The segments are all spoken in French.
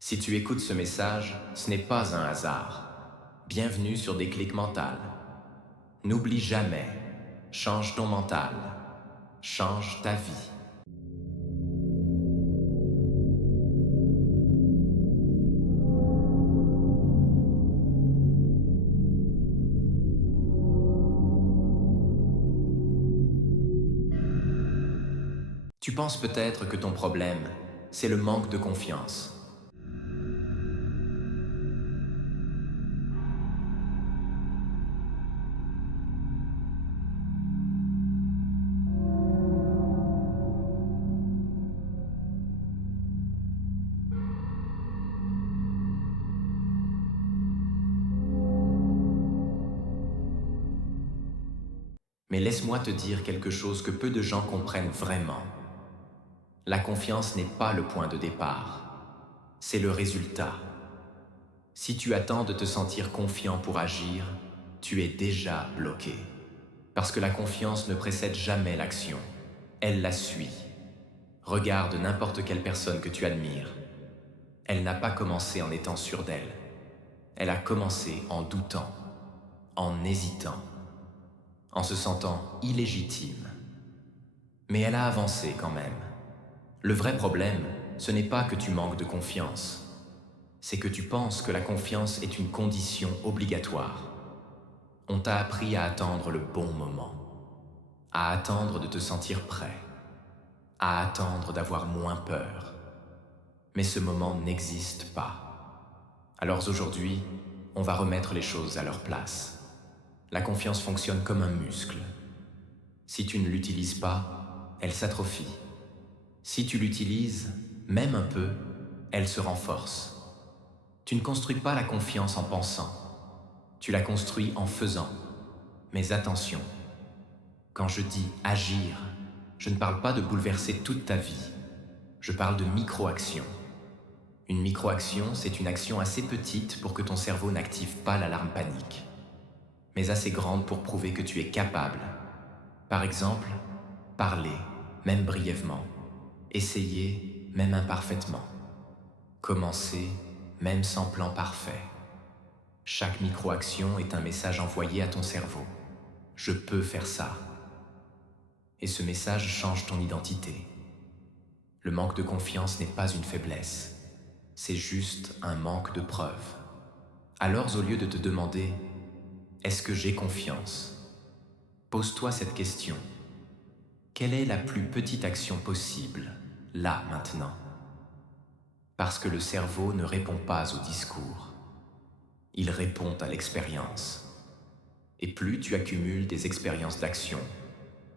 Si tu écoutes ce message, ce n'est pas un hasard. Bienvenue sur Déclic Mental. N'oublie jamais, change ton mental, change ta vie. Tu penses peut-être que ton problème, c'est le manque de confiance. Mais laisse-moi te dire quelque chose que peu de gens comprennent vraiment. La confiance n'est pas le point de départ, c'est le résultat. Si tu attends de te sentir confiant pour agir, tu es déjà bloqué. Parce que la confiance ne précède jamais l'action, elle la suit. Regarde n'importe quelle personne que tu admires. Elle n'a pas commencé en étant sûre d'elle. Elle a commencé en doutant, en hésitant, en se sentant illégitime. Mais elle a avancé quand même. Le vrai problème, ce n'est pas que tu manques de confiance, c'est que tu penses que la confiance est une condition obligatoire. On t'a appris à attendre le bon moment, à attendre de te sentir prêt, à attendre d'avoir moins peur. Mais ce moment n'existe pas. Alors aujourd'hui, on va remettre les choses à leur place. La confiance fonctionne comme un muscle. Si tu ne l'utilises pas, elle s'atrophie. Si tu l'utilises, même un peu, elle se renforce. Tu ne construis pas la confiance en pensant, tu la construis en faisant. Mais attention, quand je dis agir, je ne parle pas de bouleverser toute ta vie, je parle de micro-action. Une micro-action, c'est une action assez petite pour que ton cerveau n'active pas l'alarme panique, mais assez grande pour prouver que tu es capable. Par exemple, parler, même brièvement, essayer, même imparfaitement, commencer, même sans plan parfait. Chaque micro-action est un message envoyé à ton cerveau. Je peux faire ça. Et ce message change ton identité. Le manque de confiance n'est pas une faiblesse, c'est juste un manque de preuves. Alors au lieu de te demander « Est-ce que j'ai confiance ?», pose-toi cette question. Quelle est la plus petite action possible, là, maintenant? Parce que le cerveau ne répond pas au discours, il répond à l'expérience. Et plus tu accumules des expériences d'action,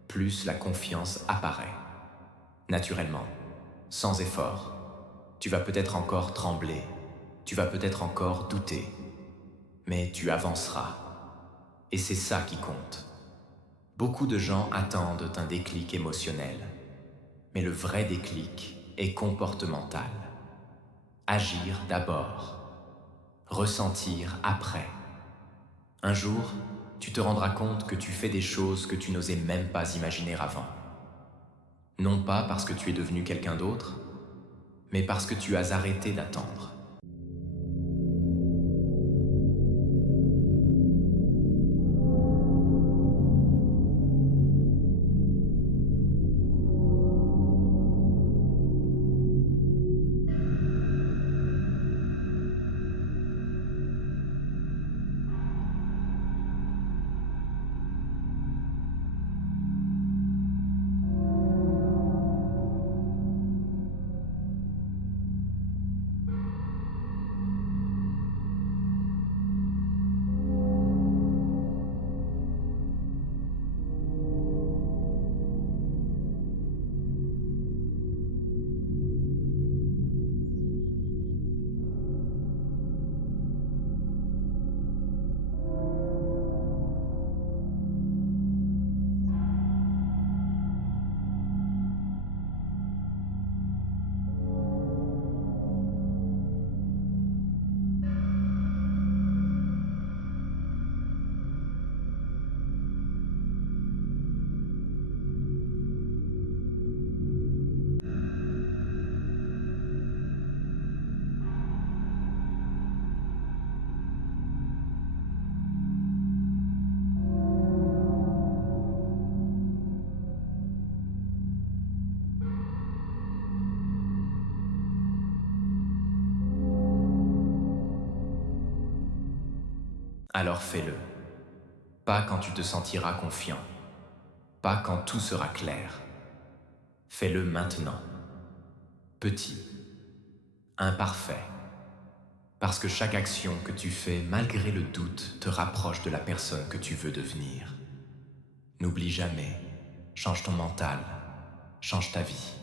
plus la confiance apparaît. Naturellement, sans effort. Tu vas peut-être encore trembler, tu vas peut-être encore douter, mais tu avanceras. Et c'est ça qui compte. Beaucoup de gens attendent un déclic émotionnel, mais le vrai déclic est comportemental. Agir d'abord, ressentir après. Un jour, tu te rendras compte que tu fais des choses que tu n'osais même pas imaginer avant. Non pas parce que tu es devenu quelqu'un d'autre, mais parce que tu as arrêté d'attendre. Alors fais-le. Pas quand tu te sentiras confiant, pas quand tout sera clair. Fais-le maintenant. Petit, imparfait. Parce que chaque action que tu fais, malgré le doute, te rapproche de la personne que tu veux devenir. N'oublie jamais, change ton mental, change ta vie.